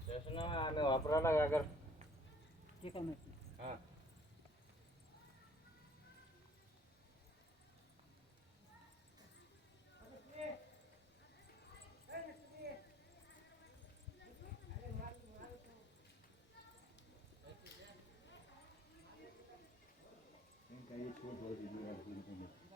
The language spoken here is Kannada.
स्टेशन आम्ही वापरायला गागर ते काय माहिती हां काही शोध